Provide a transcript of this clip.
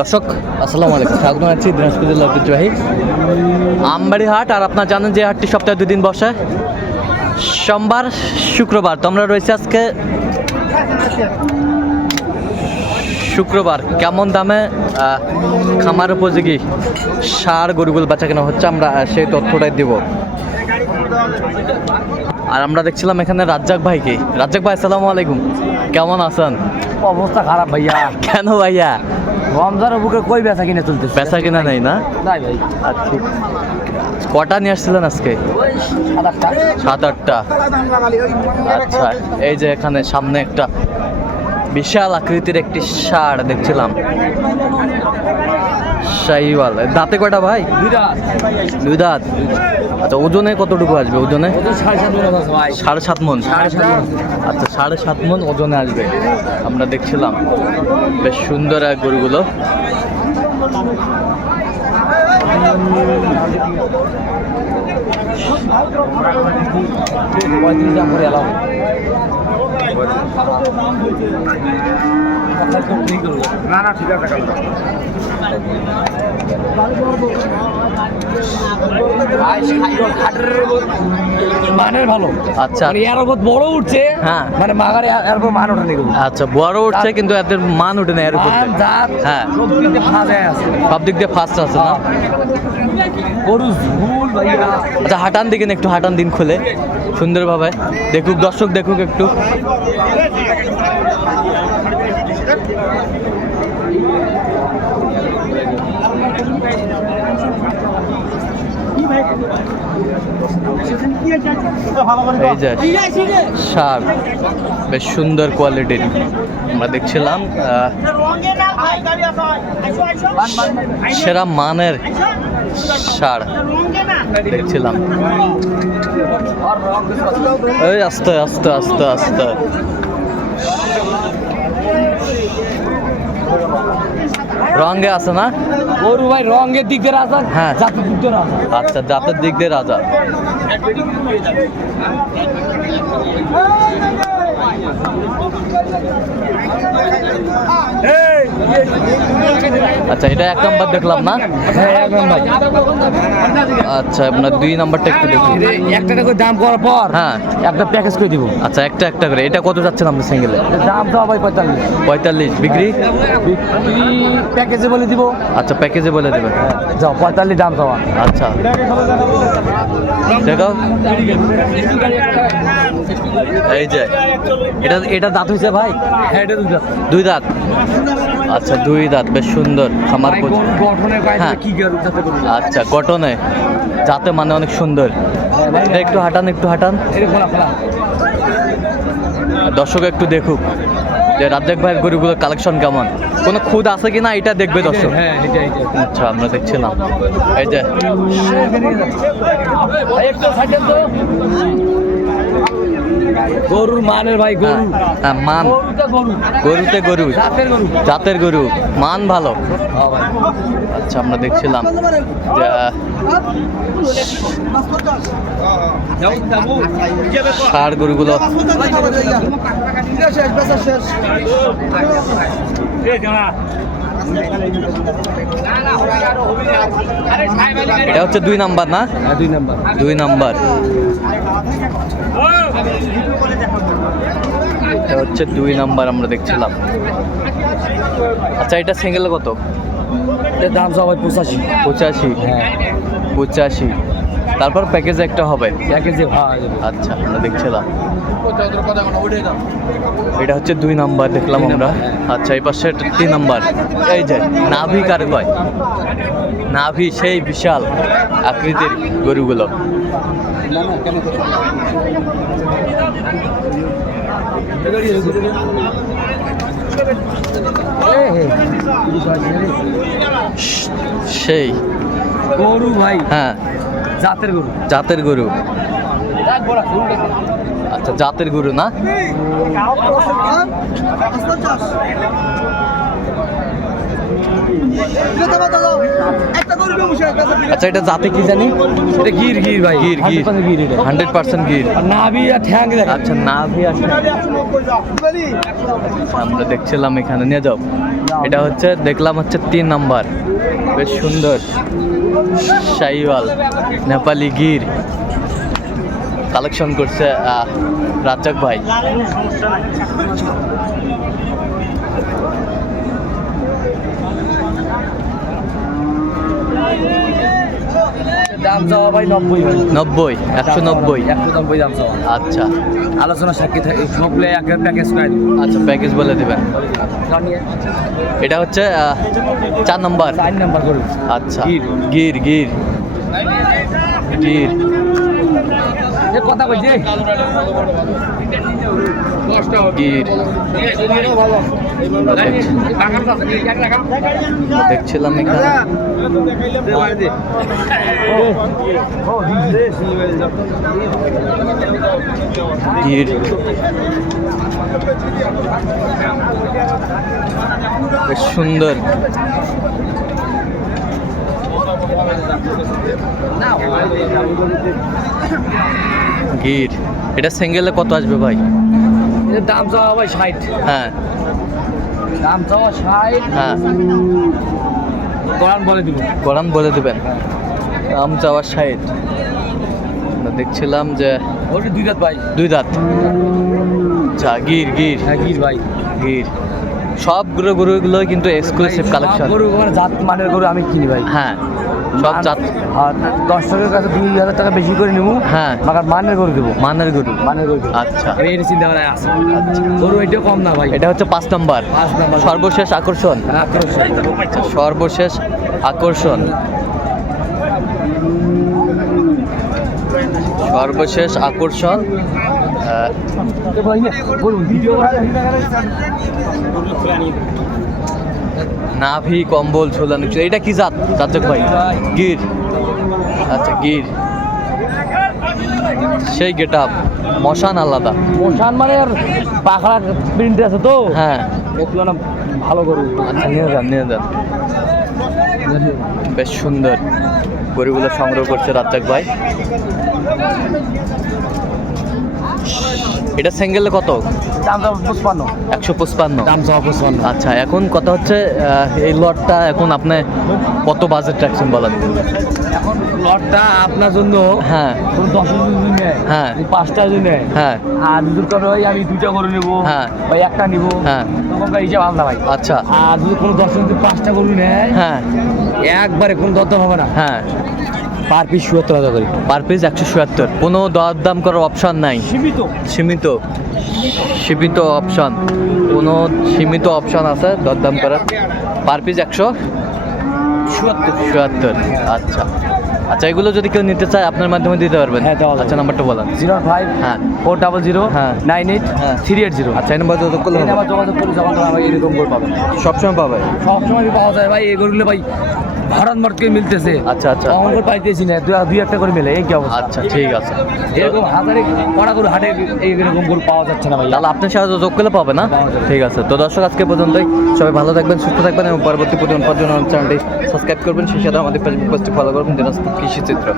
দর্শক আসসালামু আলাইকুম, স্বাগত জানাচ্ছি দিনাজপুর জেলার ঐতিহ্যবাহী আমবাড়ি হাট। আর আপনারা জানেন যে হাটটি সপ্তাহে 2 দিন বসে, সোমবার শুক্রবার। তো আমরা রয়েছে আজকে শুক্রবার। কেমন দামে খামার উপযোগী ষাঁড় গরুগুলো বেচা কেনা হচ্ছে, আমরা সেই তথ্যটাই দিব। আর আমরা দেখছিলাম এখানে রাজ্জাক ভাইকে। রাজ্জাক ভাই আসসালামু আলাইকুম, কেমন আছেন? অবস্থা খারাপ ভাইয়া। কেন ভাইয়া? রমজানের বুকে কই বেচা কিনে চলতেছে? বেচা কিনা নেই না? নাই ভাই। আচ্ছা, কটা নিয়ে আসছিলেন আজকে? 7-8টা। আচ্ছা, এই যে এখানে সামনে একটা বিশাল আকৃতির একটি ষাঁড় দেখছিলাম, শাহিওয়াল। দাঁতে কয়টা ভাই? 2 দাঁত। আচ্ছা, ওজনে কতটুকু আসবে? ওজনে 7.5 মন। আচ্ছা, 7.5 মন ওজনে আসবে। আমরা দেখছিলাম বেশ সুন্দর এক গরুগুলো। মানের ভালো। আচ্ছা, এর উপর বড় উঠছে। হ্যাঁ, মানে মাগারে এর উপর মান ওঠে নি। আচ্ছা, বড় উঠছে কিন্তু এদের মান উঠে না এর উপর। হ্যাঁ, সব দিক দিয়ে ফার্স্ট আছে না? গরু ভুল ভাইয়া। আচ্ছা, হাঁটান দিকে একটু, হাঁটান দিন খুলে সুন্দরভাবে দেখুক, দর্শক দেখুক একটু। এই যে ষাঁড় বেশ সুন্দর কোয়ালিটির আমরা দেখছিলাম, সেরা মানের ষাঁড় দেখছিলাম। এই আস্তে আস্তে আস্তে আস্তে রঙে আছে না গরু ভাই? রঙের দিক দিয়ে রাজা। হ্যাঁ, জাতের দিক দিয়ে রাজা। আচ্ছা, জাতের দিক দিয়ে রাজা। আচ্ছা, এটা 1 নম্বর দেখলাম না? হ্যাঁ, 1 নম্বর। আচ্ছা, আপনার 2 নম্বরটা একটু দেখুন। একটা করে দাম করার পর হ্যাঁ, একটা প্যাকেজ করে দিব। আচ্ছা, একটা একটা করে। এটা কত যাচ্ছেন আপনি সিঙ্গেলে? দাম তো ভাই 45। 45 বিক্রি? প্যাকেজে বলে দিব। আচ্ছা, প্যাকেজে বলে দেবেন। যাও, 45 দাম চাওয়া। আচ্ছা, দেখো এই যে এটা দাঁত হয়েছে ভাই? হ্যাঁ, এটা 2 দাম। 2 দাঁত। আচ্ছা, 2 দাঁত, বেশ সুন্দর খামার। হ্যাঁ, আচ্ছা, গঠনে যাতে মানে অনেক সুন্দর। এটা একটু হাঁটান, একটু হাঁটান, দর্শক একটু দেখুক যে রাজ্জাক ভাইয়ের গরুগুলোর কালেকশন কেমন, কোনো খুদ আছে কিনা এটা দেখবে দর্শক। আচ্ছা, আমরা দেখছিলাম এই যে গরুর মানের ভাই। গরু মান, গরুতে গরু, জাতের গরু, মান ভালো। আচ্ছা, আমরা দেখছিলাম যে ষাঁড় গরুগুলো। এটা হচ্ছে 2 নাম্বার না? 2 নাম্বার। 2 নাম্বার। এটা হচ্ছে 2 নাম্বার আমরা দেখছিলাম। আচ্ছা, এটা সিঙ্গেল কত? এর দাম সবাই 85। 85? হ্যাঁ, 85। তারপর প্যাকেজে একটা হবে? প্যাকেজে। আচ্ছা, আমরা দেখছিলাম এটা হচ্ছে 2 নাম্বার দেখলাম আমরা। আচ্ছা, এই পাশে 3 নাম্বার। এই যে নাভি কার কয়? নাভি সেই বিশাল আকৃতির গরুগুলো। সেই গরু ভাই। হ্যাঁ, জাতের গরু। জাতের গরু। আচ্ছা, জাতের গরু না? আচ্ছা এটা জাতে কি জানি? এটা গির গির ভাই, গির গির 100% গির এটা। 100% গির। আর নাভি আর ঠ্যাং দেখেন। আচ্ছা নাভি আছে, আমরা দেখছিলাম এখানে, নিয়ে যাও। এটা হচ্ছে দেখলাম হচ্ছে 3 নাম্বার, বেশ সুন্দর শাহিওয়াল নেপালি গির কালেকশন করছে রাজ্জাক ভাই। দাম চাওয়া ভাই 90 ভাই। 90, 190। 190 দাম চাওয়া। আচ্ছা আলোচনা সাক্ষী থাকে, সবগুলো একটা প্যাকেজ করে দিব। আচ্ছা প্যাকেজ বলে দিবেন। এটা হচ্ছে 4 নাম্বার। 4 নাম্বার গরু। আচ্ছা গির। গির গির গির এ কথা কইছে। গির দেখছিলাম এখানে। গির বেশ সুন্দর। গির এটা সিঙ্গেলে কত আসবে ভাই? এর দাম চাওয়া ভাই 60। হ্যাঁ দাম চাওয়া 60। হ্যাঁ কোরআন বলে দিব। গরম বলে দেবেন। দাম চাওয়ার 60। আমরা দেখছিলাম যে ওটা 2 দাঁত ভাই। 2 দাঁত। আচ্ছা গির গির হ্যাঁ গির ভাই। গির সবগুলো গরুগুলো কিন্তু এক্সক্লুসিভ কালেকশন। গরু মানে জাত মানের গরু আমি কিনি ভাই। হ্যাঁ সব জাত। আর দর্শকের কাছে 2000 টাকা বেশি করে নেবো। হ্যাঁ মাগার মানের গরু দেবো। মানের গরু। মানের গরু দেবো। আচ্ছা এই চিন্তা ভাবনা আছে। গরু এটাও কম না ভাই। এটা হচ্ছে 5 নাম্বার 5 নাম্বার। সর্বশেষ আকর্ষণ। আচ্ছা সর্বশেষ আকর্ষণ। সর্বশেষ আকর্ষণ। নাভি কম্বল ঝোলানো ছিল। এটা কি জাত রাজ্জাক ভাই? গির। আচ্ছা গির সেই গেট আপ, মশান আলাদা। মশান মানে আর পাখড়া প্রিন্ট আছে তো। হ্যাঁ ওগুলো না ভালো গরু। আচ্ছা নিয়ে যান নিয়ে যান। বেশ সুন্দর গরুগুলো সংগ্রহ করছে রাজ্জাক ভাই। এটা সিঙ্গেলে কত? দাম চাওয়া 55। 155। দাম চাওয়া 55। আচ্ছা এখন কথা হচ্ছে এই লটটা এখন আপনি কত বাজেট রাখছেন বলেন? এখন লটটা আপনার জন্য হ্যাঁ কোনো 10 জন যদি নেয়, হ্যাঁ। যদি 5টা যদি নেয়, হ্যাঁ আর যদি কোনো ভাই আমি 2টা গরু নেবো, হ্যাঁ। ভাই একটা নিবো, হ্যাঁ। তখন ভাই হিসাব আলাদা ভাই। আচ্ছা আর যদি কোনো 10 জন যদি 5টা গরু নেয়, হ্যাঁ একবারে কোনো দরদাম হবে না। হ্যাঁ পার পিস 77 করে। Per piece 177। কোনো দরদাম করার অপশন নাই। সীমিত। সীমিত সীমিত অপশন, কোনো সীমিত অপশন আছে দরদাম করার। Per piece 177। আচ্ছা আচ্ছা এগুলো যদি কেউ নিতে চায় আপনার মাধ্যমে দিতে পারবেন? হ্যাঁ, দেওয়া যাবে। আচ্ছা নাম্বারটা বলেন। 05 হ্যাঁ 400 হ্যাঁ। 98 হ্যাঁ। 380। আচ্ছা এই নাম্বার যোগাযোগ করলে এই হবে? নাম্বার যোগাযোগ করে যখন তখন ভাই এরকম গরু পাবেন। সবসময় পাবে? সবসময় পাওয়া যায় ভাই এই গরুগুলো ভাই ভারত মার্কেটে মিলতেছে। আচ্ছা আচ্ছা কম করে পাইতেছি না, দুই একটা করে মেলে। এই কি অবস্থা? আচ্ছা ঠিক আছে। এরকম হাজারে কড়া গরু হাটে এইরকম গরু পাওয়া যাচ্ছে না ভাই। তাহলে আপনার সাথে যোগ করলে পাবে না? পাওয়া যাবে। ঠিক আছে তো দর্শক আজকে পর্যন্তই। সবাই ভালো থাকবেন, সুস্থ থাকবেন এবং পরবর্তী প্রতিদিন পাওয়ার জন্য চ্যানেলটি সাবস্ক্রাইব করবেন। সেই সাথে আমাদের ফেসবুক পেজটি ফলো করবেন দিনাজপুর কৃষি চিত্র।